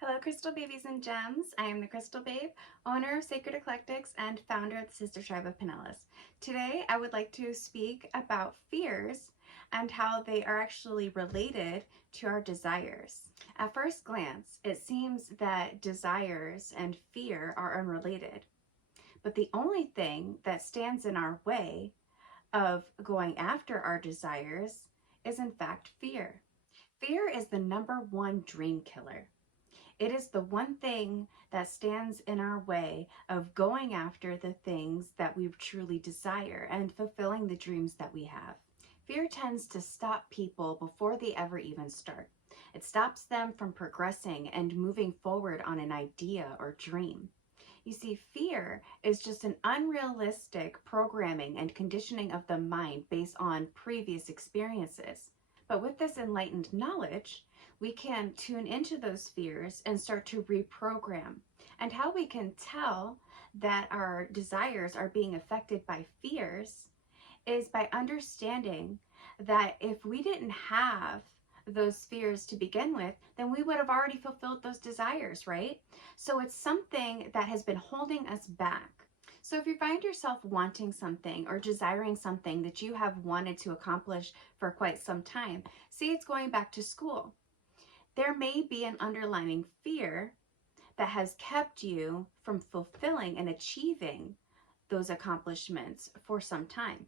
Hello, Crystal Babies and Gems. I am the Crystal Babe, owner of Sacred Eclectics and founder of the Sister Tribe of Pinellas. Today, I would like to speak about fears and how they are actually related to our desires. At first glance, it seems that desires and fear are unrelated, but the only thing that stands in our way of going after our desires is in fact fear. Fear is the #1 dream killer. It is the one thing that stands in our way of going after the things that we truly desire and fulfilling the dreams that we have. Fear tends to stop people before they ever even start. It stops them from progressing and moving forward on an idea or dream. You see, fear is just an unrealistic programming and conditioning of the mind based on previous experiences. But with this enlightened knowledge, we can tune into those fears and start to reprogram. And how we can tell that our desires are being affected by fears is by understanding that if we didn't have those fears to begin with, then we would have already fulfilled those desires, right? So it's something that has been holding us back. So if you find yourself wanting something or desiring something that you have wanted to accomplish for quite some time, say it's going back to school, there may be an underlying fear that has kept you from fulfilling and achieving those accomplishments for some time.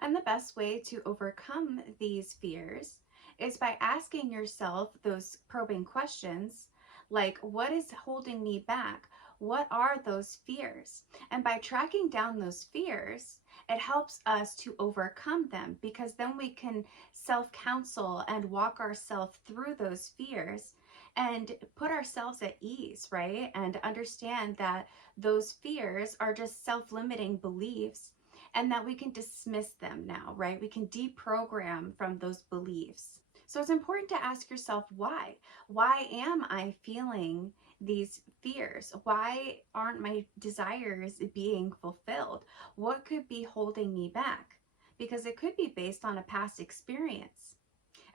And the best way to overcome these fears is by asking yourself those probing questions like, what is holding me back? What are those fears? And by tracking down those fears, it helps us to overcome them, because then we can self-counsel and walk ourselves through those fears and put ourselves at ease, right? And understand that those fears are just self-limiting beliefs and that we can dismiss them now, right? We can deprogram from those beliefs. So it's important to ask yourself why. Why am I feeling these fears? Why aren't my desires being fulfilled? What could be holding me back? Because it could be based on a past experience.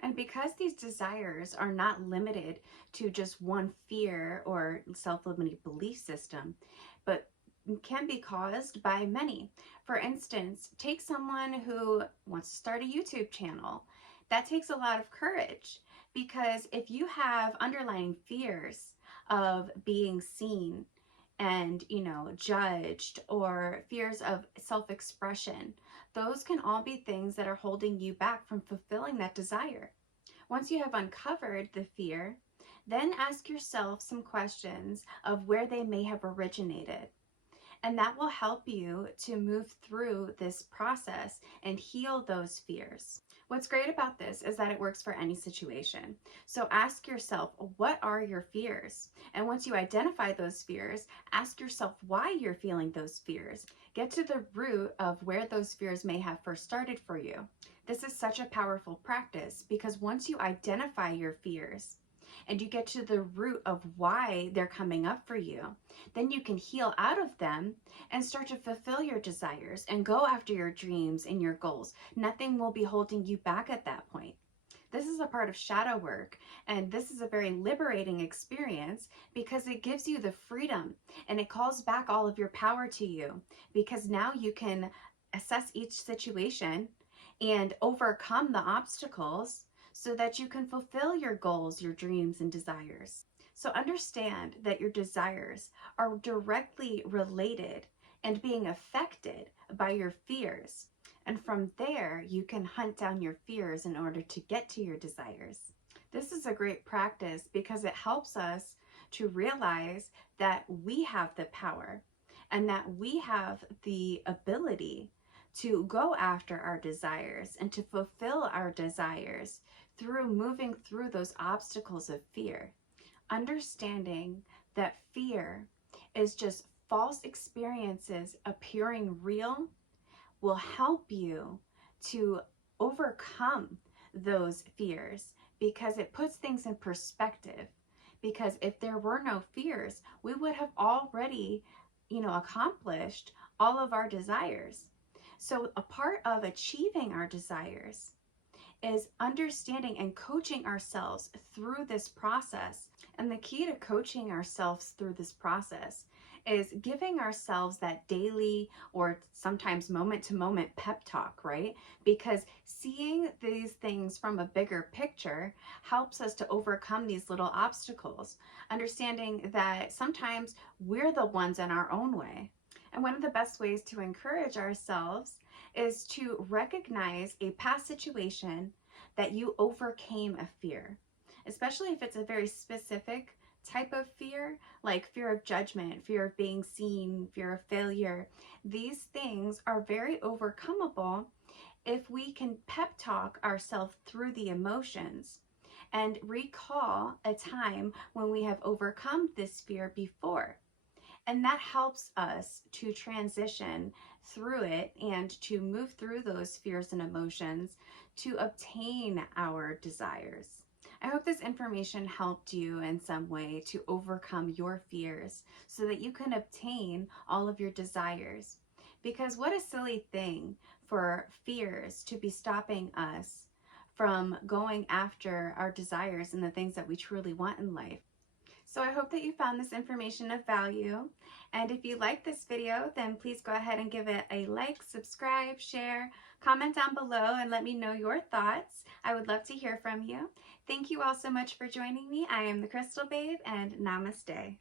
And because these desires are not limited to just one fear or self-limiting belief system, but can be caused by many. For instance, take someone who wants to start a YouTube channel. That takes a lot of courage, because if you have underlying fears of being seen and, judged, or fears of self-expression, those can all be things that are holding you back from fulfilling that desire. Once you have uncovered the fear, then ask yourself some questions of where they may have originated. And that will help you to move through this process and heal those fears. What's great about this is that it works for any situation. So ask yourself, what are your fears? And once you identify those fears, ask yourself why you're feeling those fears. Get to the root of where those fears may have first started for you. This is such a powerful practice, because once you identify your fears and you get to the root of why they're coming up for you, then you can heal out of them and start to fulfill your desires and go after your dreams and your goals. Nothing will be holding you back at that point. This is a part of shadow work, and this is a very liberating experience because it gives you the freedom and it calls back all of your power to you, because now you can assess each situation and overcome the obstacles so that you can fulfill your goals, your dreams, and desires. So understand that your desires are directly related and being affected by your fears. And from there, you can hunt down your fears in order to get to your desires. This is a great practice because it helps us to realize that we have the power and that we have the ability to go after our desires and to fulfill our desires through moving through those obstacles of fear. Understanding that fear is just false experiences appearing real will help you to overcome those fears, because it puts things in perspective. Because if there were no fears, we would have already, accomplished all of our desires. So a part of achieving our desires is understanding and coaching ourselves through this process And the key to coaching ourselves through this process is giving ourselves that daily or sometimes moment to moment pep talk, right? Because seeing these things from a bigger picture helps us to overcome these little obstacles, understanding that sometimes we're the ones in our own way. And one of the best ways to encourage ourselves is to recognize a past situation that you overcame a fear, especially if it's a very specific type of fear, like fear of judgment, fear of being seen, fear of failure. These things are very overcomable if we can pep talk ourselves through the emotions and recall a time when we have overcome this fear before. And that helps us to transition through it and to move through those fears and emotions to obtain our desires. I hope this information helped you in some way to overcome your fears so that you can obtain all of your desires. Because what a silly thing for fears to be stopping us from going after our desires and the things that we truly want in life. So I hope that you found this information of value. And if you like this video, then please go ahead and give it a like, subscribe, share, comment down below, and let me know your thoughts. I would love to hear from you. Thank you all so much for joining me. I am the Crystal Babe, and namaste.